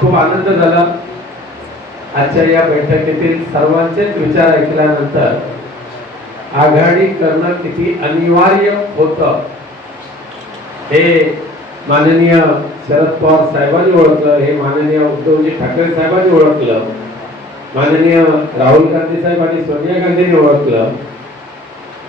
खूप आनंद झाला. आजच्या या बैठकीतील सर्वांचेच विचार ऐकल्यानंतर आघाडी करणं किती अनिवार्य होतं हे माननीय शरद पवार साहेबांनी ओळखलं हे माननीय उद्धवजी ठाकरे साहेबांनी ओळखलं माननीय राहुल गांधी साहेब आणि सोनिया गांधींनी ओळखलं.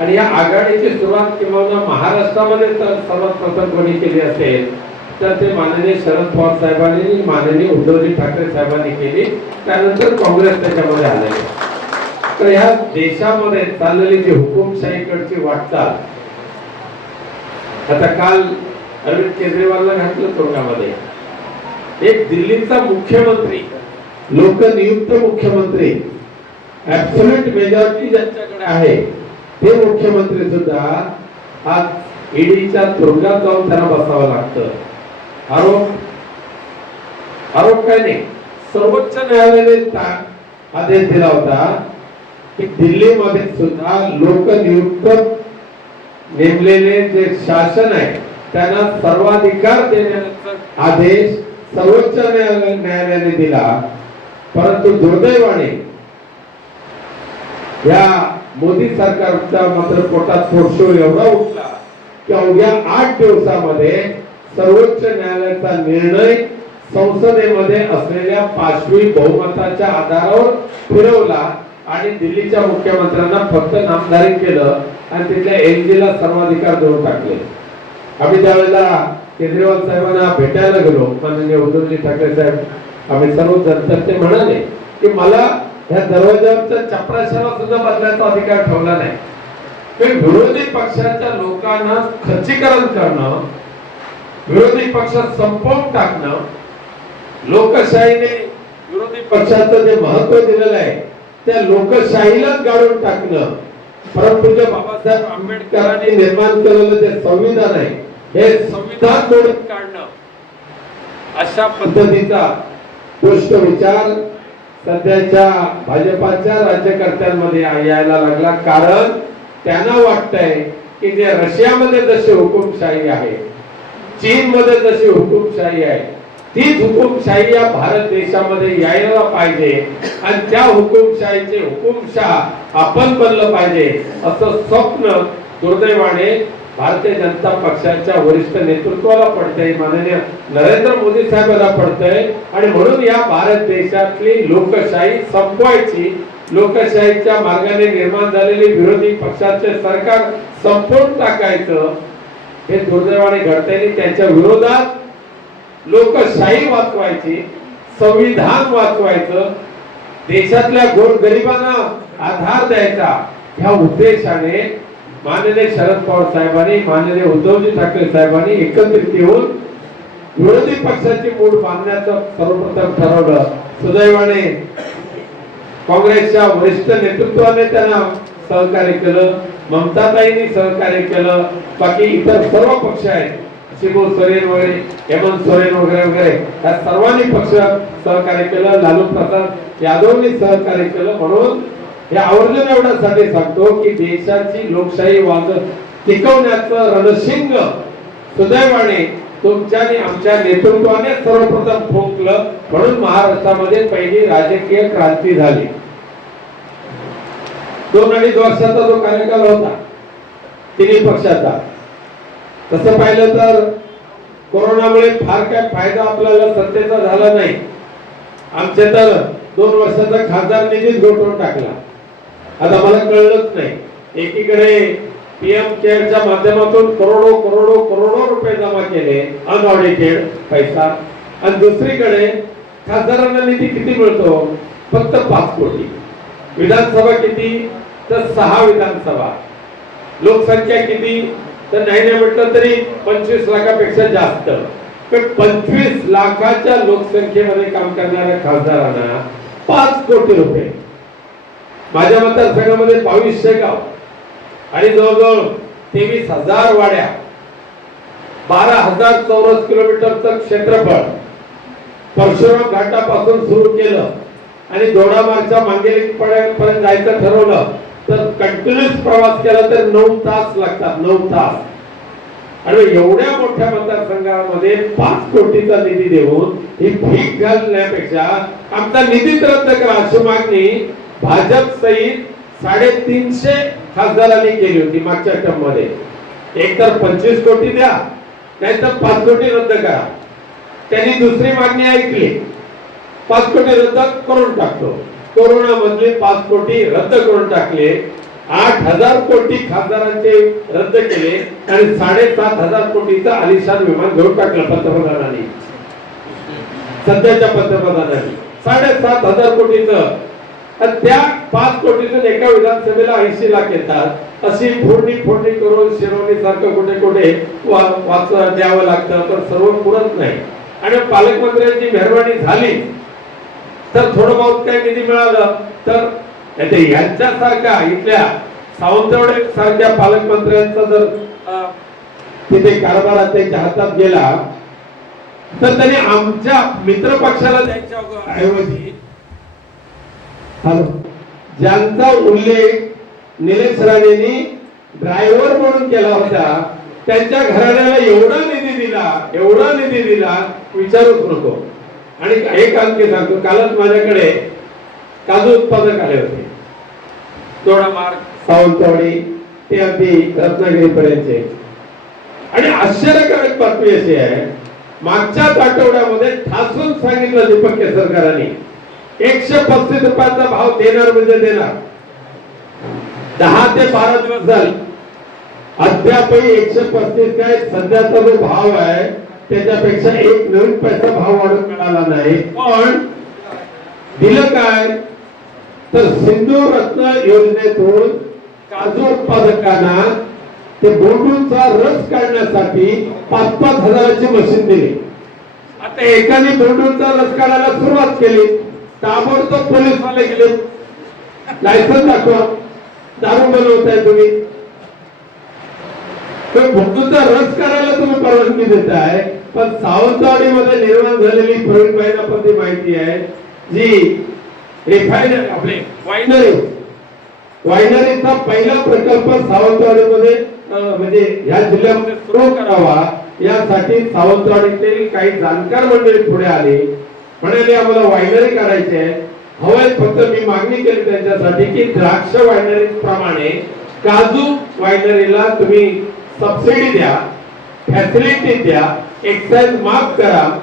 आणि या आघाडीची सुरुवात किंवा महाराष्ट्रामध्ये तर सर्वात प्रथम कोणी केली असेल तर ते माननीय शरद पवार साहेबांनी माननीय उद्धवजी ठाकरे साहेबांनी केली. त्यानंतर काँग्रेस त्याच्यामध्ये आले तर ह्या देशामध्ये चाललेली जी हुकुमशाहीकडची वाटचाल आता काल अरविंद केजरीवालला घातलं तोंडामध्ये. एक दिल्लीचा मुख्यमंत्री लोकनियुक्त मुख्यमंत्री ऍब्सोल्यूट मेजॉरिटी ज्यांच्याकडे आहे ते मुख्यमंत्री सुद्धा आज ईडीच्या तुरुंगात जाऊन त्यांना बसावं लागतं. आरोप? आरोप काय नाही. सर्वोच्च न्यायालयाने आदेश दिला होता की दिल्लीमध्ये सुद्धा लोकनियुक्त नेमलेले जे शासन आहे त्यांना सर्वाधिकार देण्याचा आदेश सर्वोच्च न्यायालयाने दिला. परंतु दुर्दैवाने या मोदी सरकारचा मात्र पोटात पोटशो एवढा उठला की अवघ्या आठ दिवसामध्ये सर्वोच्च न्यायालयाचा निर्णय संसदेमध्ये असलेल्या पाचवी बहुमताच्या आधारावर फिरवला आणि दिल्लीच्या मुख्यमंत्र्यांना फक्त नामधारी केलं आणि तिथल्या एनजीला सर्वाधिकार देऊन टाकले. आम्ही त्यावेळेला केजरीवाल साहेबांना भेटायला गेलो. माननीय उद्धवजी ठाकरे साहेब आम्ही सर्व जनतर ते म्हणाले की मला ह्या दरवाजावरच्या चपराशाला सुद्धा बदलायचा अधिकार ठेवला नाही. विरोधी पक्षाच्या लोकांना खच्चीकरण करणं विरोधी पक्ष संपवून टाकणं लोकशाहीने विरोधी पक्षाचं जे महत्त्व दिलेलं आहे त्या लोकशाहीलाच गाडून टाकणं. परमपूज्य बाबासाहेब आंबेडकरांनी निर्माण केलेलं जे संविधान आहे हे संविधान तोडून काढणं. अशा पद्धतीचा दुष्ट विचार सध्याच्या भाजपाच्या राज्यकर्त्यांमध्ये यायला लागला. कारण त्यांना वाटतंय की जे रशियामध्ये जसे हुकुमशाही आहे चीन मध्ये जशी हुकुमशाही आहे तीच हुकुमशाही या भारत देशामध्ये यायला पाहिजे आणि त्या हुकुमशाहीचे हुकुमशाह आपण बनलं पाहिजे असं स्वप्न दुर्दैवाने भारतीय जनता पक्षाच्या वरिष्ठ नेतृत्वाला पडतंय माननीय नरेंद्र मोदी साहेबांना पडतंय. आणि म्हणून या भारत देशातली लोकशाही संपवायची लोकशाहीच्या मार्गाने निर्माण झालेले विरोधी पक्षाचे सरकार संपवून टाकायचं हे दुर्दैवाने घडतंय त्यांच्या विरोधात लोकशाही वाचवायची संविधान वाचवायचं देशातल्या गोर गरिबांना आधार द्यायचा ह्या उद्देशाने माननीय शरद पवार साहेबांनी माननीय उद्धवजी ठाकरे साहेबांनी एकत्रित येऊन विरोधी पक्षाची मूड बांधण्याचं सर्वप्रथम ठरवलं. सुदैवाने काँग्रेसच्या वरिष्ठ नेतृत्वाने त्यांना सहकार्य केलं. ममताताईंनी सहकार्य केलं. बाकी इतर सर्व पक्ष आहेत. शिबू सोरेन वगैरे हेमंत सोरेन वगैरे वगैरे या सर्वांनी पक्ष सहकार्य केलं. लालू प्रसाद यादवनी सहकार्य केलं. म्हणून हे आवर्जून एवढ्यासाठी सांगतो की देशाची लोकशाही वाच टिकवण्याचं रणशिंग सुदैवाने तुमच्या आणि आमच्या नेतृत्वाने सर्वप्रथम फोकलं म्हणून महाराष्ट्रामध्ये पहिली राजकीय क्रांती झाली. दोन अडीच वर्षाचा जो कार्यकाल होता तिन्ही पक्षाचा. तसं पाहिलं तर कोरोनामुळे फार काय फायदा आपल्याला सत्तेचा झाला नाही. आमचे तर दोन वर्षाचा खासदार निधीच गोठवून टाकला. आता मला कळलंच नाही. एकीकडे पीएम केअरच्या माध्यमातून करोडो करोडो करोडो रुपये जमा केले अनऑडिटेड पैसा. आणि दुसरीकडे खासदारांना निधी किती मिळतो? फक्त पाच कोटी. विधानसभा किती? तर सहा विधानसभा. लोकसंख्या किती? तर नाही नाही म्हटलं तरी पंचवीस लाखापेक्षा जास्त. पण पंचवीस लाखाच्या लोकसंख्येमध्ये काम करणाऱ्या खासदारांना पाच कोटी रुपये. माझ्या मतदारसंघामध्ये बावीसशे गाव आणि जवळजवळ तेवीस हजार वाड्या. बारा हजार चौरस किलोमीटरचं क्षेत्रफळ. परशुराम घाटापासून सुरू केलं आणि दोडामारच्या मांगेली पर्यंत जायचं ठरवलं. तर कंटिन्युअस प्रवास केला तर नऊ तास लागतात नऊ तास. आणि एवढ्या मोठ्या मतदारसंघामध्ये पाच कोटीचा निधी देऊन ही भीक घालण्यापेक्षा आमचा निधीच रद्द करा अशी मागणी भाजप सहित साडेतीनशे खासदारांनी केली होती मागच्या टर्ममध्ये एक तर पंचवीस कोटी द्या नाहीतर पाच कोटी रद्द करा. त्यांनी दुसरी मागणी ऐकली. पाच कोटी रद्द करून टाकतो. कोरोना मधले पाच कोटी रद्द करून टाकले आठ हजार कोटी खासदारांचे रद्द केले आणि साडेसात हजार कोटीचा आलिशान विमान घेऊन टाकलं पंतप्रधानांनी. सध्याच्या पंतप्रधानांनी. साडेसात हजार कोटीचं. त्या पाच कोटीतून एका विधानसभेला ऐंशी लाख येतात. अशी फोडणी फोडणी करून शिरवणी सारखं कुठे कुठे वा- वाच द्यावं लागतं तर सर्व पुरत नाही. आणि पालकमंत्र्यांची मेहरबानी झाली तर थोडं बहुत काही निधी मिळालं? तर यांच्यासारख्या इथल्या सावंतवाडे सारख्या पालकमंत्र्यांचा जर तिथे कारभार त्यांच्या हातात गेला तर त्यांनी आमच्या मित्र पक्षाला द्यायच्या ऐवजी ज्यांचा उल्लेख निलेश राणेंनी ड्रायव्हर म्हणून केला होता त्यांच्या घराण्याला एवढा निधी दिला एवढा निधी दिला विचारूच नको. आणि एक आणखी सांगतो कालच माझ्याकडे काजू उत्पादक आले होते. दोडा मार्ग सावंतवाडी ते अगदी रत्नागिरी पर्यंतचे आणि आश्चर्यकारक बातमी अशी आहे मागच्याच आठवड्यामध्ये ठासून सांगितलं दीपक केसरकरांनी एकशे पस्तीस रुपयाचा भाव देणार म्हणजे देणार. दहा ते बारा दिवस झाले. अद्यापही एकशे पस्तीस काय सध्याचा जो भाव आहे त्याच्यापेक्षा एक नवीन पैसा भाव वाढून मिळाला नाही. पण दिलं काय? तर सिंधू रत्न योजनेतून काजू उत्पादकांना ते बोंडूचा रस काढण्यासाठी पाच पाच हजाराची मशीन दिली. आता एकाने बोंडूचा रस काढायला सुरुवात केली. ताबडतोब पोलीस वाले गेले. लायसन्स दाखवा. दारू बनवताय तुम्ही. बोंडूचा रस काढायला तुम्ही परवानगी देताय. पण सावंतवाडीमध्ये निर्माण झालेली प्रवीण पण ती माहिती आहे. जी रिफायनरी आपले वायनरी वायनरीचा पहिला प्रकल्प सावंतवाडीमध्ये म्हणजे ह्या जिल्ह्यामध्ये सुरू करावा. यासाठी सावंतवाडीतील काही जाणकार मंडळी पुढे आले. म्हणाले आम्हाला वायनरी करायची आहे. हवंय फक्त मी मागणी केली त्यांच्यासाठी की द्राक्ष वायनरी प्रमाणे काजू वायनरीला तुम्ही सबसिडी द्या. फॅसिलिटी द्या. एक्साइज माफ करा.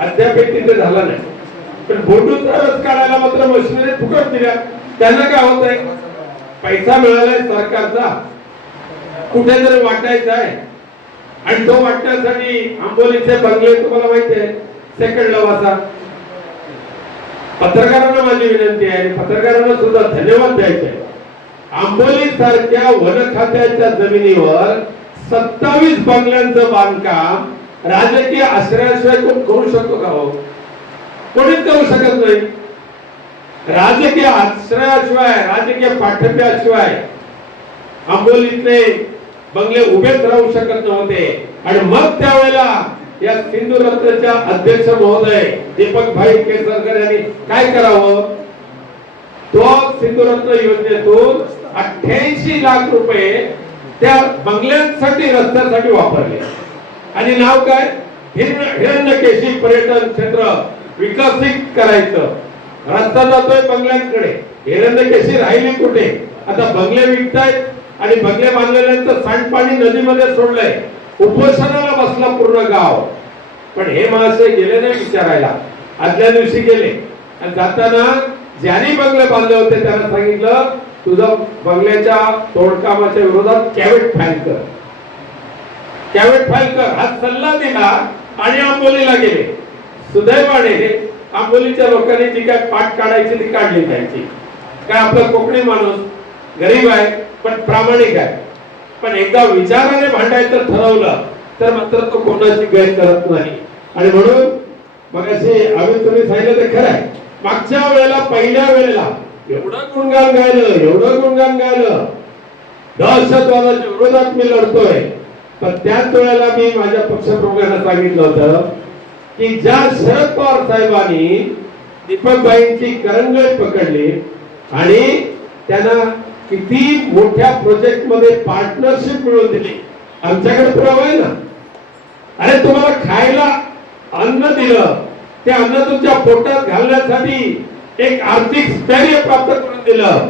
अद्याप तिथे झाला नाही. पण बोटूचा रस काढायला मात्र मशिनरी फुकट दिल्या. त्यांना काय होत आहे पैसा मिळालाय सरकारचा. कुठेतरी वाटायचा आहे. आणि तो वाटण्यासाठी आंबोलीचे बंगले तुम्हाला माहिती आहे. सेकंड लवाचा पत्रकारांना माझी विनंती आहे. पत्रकारांना सुद्धा धन्यवाद द्यायचे आंबोली सारख्या वन खात्याच्या जमिनीवर सत्तावीस बंगल्यांचं बांधकाम राजकीय आश्रयाशिवाय कोण करू शकतो का हो? कोणीच करू शकत नाही. राजकीय आश्रयाशिवाय राजकीय पाठिंब्याशिवाय आंबोलीतले बंगले उभेच राहू शकत नव्हते. आणि मग त्यावेळेला या सिंधू रत्नच्या अध्यक्ष महोदय दीपक भाई केसरकर यांनी काय करावं? तो सिंधुरत्न योजनेतून अठ्ठ्याऐंशी लाख रुपये त्या बंगल्यांसाठी रस्त्यासाठी वापरले. आणि नाव काय? हिरण्यकेशी पर्यटन क्षेत्र विकसित करायचं. रस्ता जातोय बंगल्यांकडे. हिरण्यकेशी राहिली कुठे? आता बंगले विकतायत आणि बंगले बांधलेल्यांचं सांडपाणी नदीमध्ये सोडलंय. उपोषणाला बसला पूर्ण गाव. पण हे महाशय गेले नाही विचारायला. आदल्या दिवशी गेले. आणि जाताना ज्यांनी बंगले बांधले होते त्यांना सांगितलं तुझं बंगल्याच्या तोडकामाच्या विरोधात कॅवेट फाईल कर. कॅवेट फाईल कर. हा सल्ला दिला आणि आंबोलीला गेले. सुदैवाने आंबोलीच्या लोकांनी जी काय पाठ काढायची ती काढली त्यांची. काय आपला कोकणी माणूस गरीब आहे पण प्रामाणिक आहे. पण एकदा विचाराने भांडायचं ठरवलं तर मात्र तो कोणाची गैर करत नाही. आणि म्हणून मग असे आम्ही तुम्ही सांगितलं ते खरं आहे. मागच्या वेळेला पहिल्या वेळेला एवढं गुणगान गायलं एवढं गुणगान गायलं. दहशतवादाच्या विरोधात मी लढतोय. पण त्याच वेळेला मी माझ्या पक्षप्रमुखांना सांगितलं होतं की ज्या शरद पवार साहेबांनी दीपकबाईंची करंगळ पकडली आणि त्यांना किती मोठ्या प्रोजेक्टमध्ये पार्टनरशिप मिळवून दिली. आमच्याकडे पुरावा आहे ना? अरे तुम्हाला खायला अन्न दिलं. ते अन्न तुमच्या पोटात घालण्यासाठी एक आर्थिक स्थैर्य प्राप्त करून दिलं.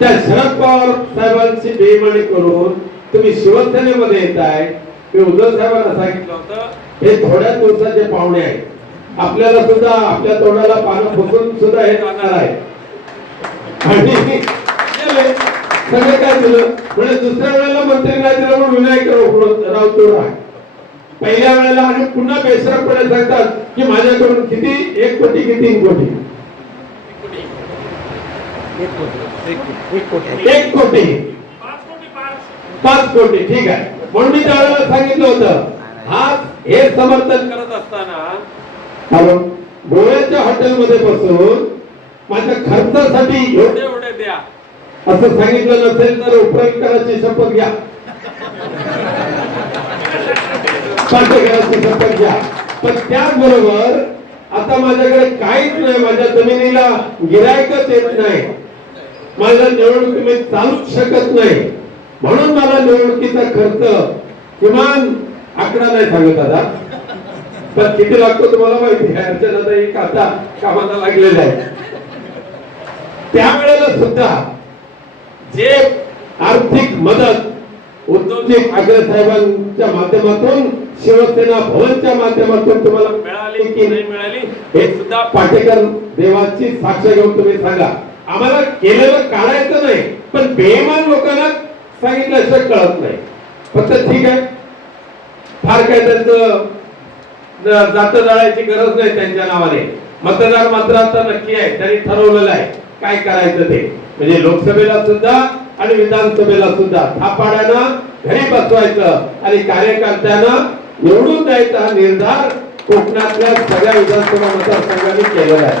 त्या शरद पवार साहेबांची बेईमानी करून तुम्ही शिवसेनेमध्ये येत आहे मी उद्धव साहेबांना सांगितलं होतं हे थोड्या दिवसाचे पाहुणे आहेत. आपल्याला सुद्धा आपल्या तोंडाला पानं फुसून सुद्धा हे जाणार आहे. आणि सगळे काय दिलं म्हणजे दुसऱ्या वेळेला मंत्री नाही दिलं म्हणून विनायक राव- राऊतवर आहे. पहिल्या वेळेला आणि पुन्हा बेसरपणे सांगतात की माझ्याकडून किती? एक कोटी की कोटी. एक कोटी. पाच कोटी ठीक आहे. म्हणून मी त्यावेळेला सांगितलं होतं हा हे समर्थन करत असताना गोव्याच्या हॉटेलमध्ये बसून माझ्या खर्चासाठी एवढे एवढे द्या. असं सांगितलं नसेल तर उपयोगकराची शपथ घ्या. शपथ घ्या. पण त्याचबरोबर आता माझ्याकडे काहीच नाही माझ्या जमिनीला गिरायकच येत नाही. माझ्या निवडणुकी मी चालूच शकत नाही. म्हणून मला निवडणुकीचा खर्च किमान आकडा नाही सांगत आता पण किती लागतो तुम्हाला माहिती आहे? अर्चनाचा एक आता कामाला लागलेला आहे त्यावेळेला सुद्धा जे आर्थिक मदत उद्धवजी ठाकरे साहेबांच्या माध्यमातून शिवसेना भवनच्या माध्यमातून तुम्हाला मिळाली की नाही मिळाली हे सुद्धा पाटेकर देवाची साक्ष घेऊन तुम्ही सांगा. आम्हाला केलेलं काढायचं नाही पण बेमान लोकांना सांगितल्याशिवाय कळत नाही. फक्त ठीक आहे. फार काय त्यांचं जात जाळायची गरज नाही त्यांच्या नावाने. मतदार मात्र आता नक्की आहे त्यांनी ठरवलेलं आहे काय करायचं ते. म्हणजे लोकसभेला सुद्धा आणि विधानसभेला सुद्धा थापाड्यानं घरी बसवायचं आणि कार्यकर्त्यांना निवडून द्यायचा निर्धार कोकणातल्या सगळ्या विधानसभा मतदारसंघांनी केलेला आहे.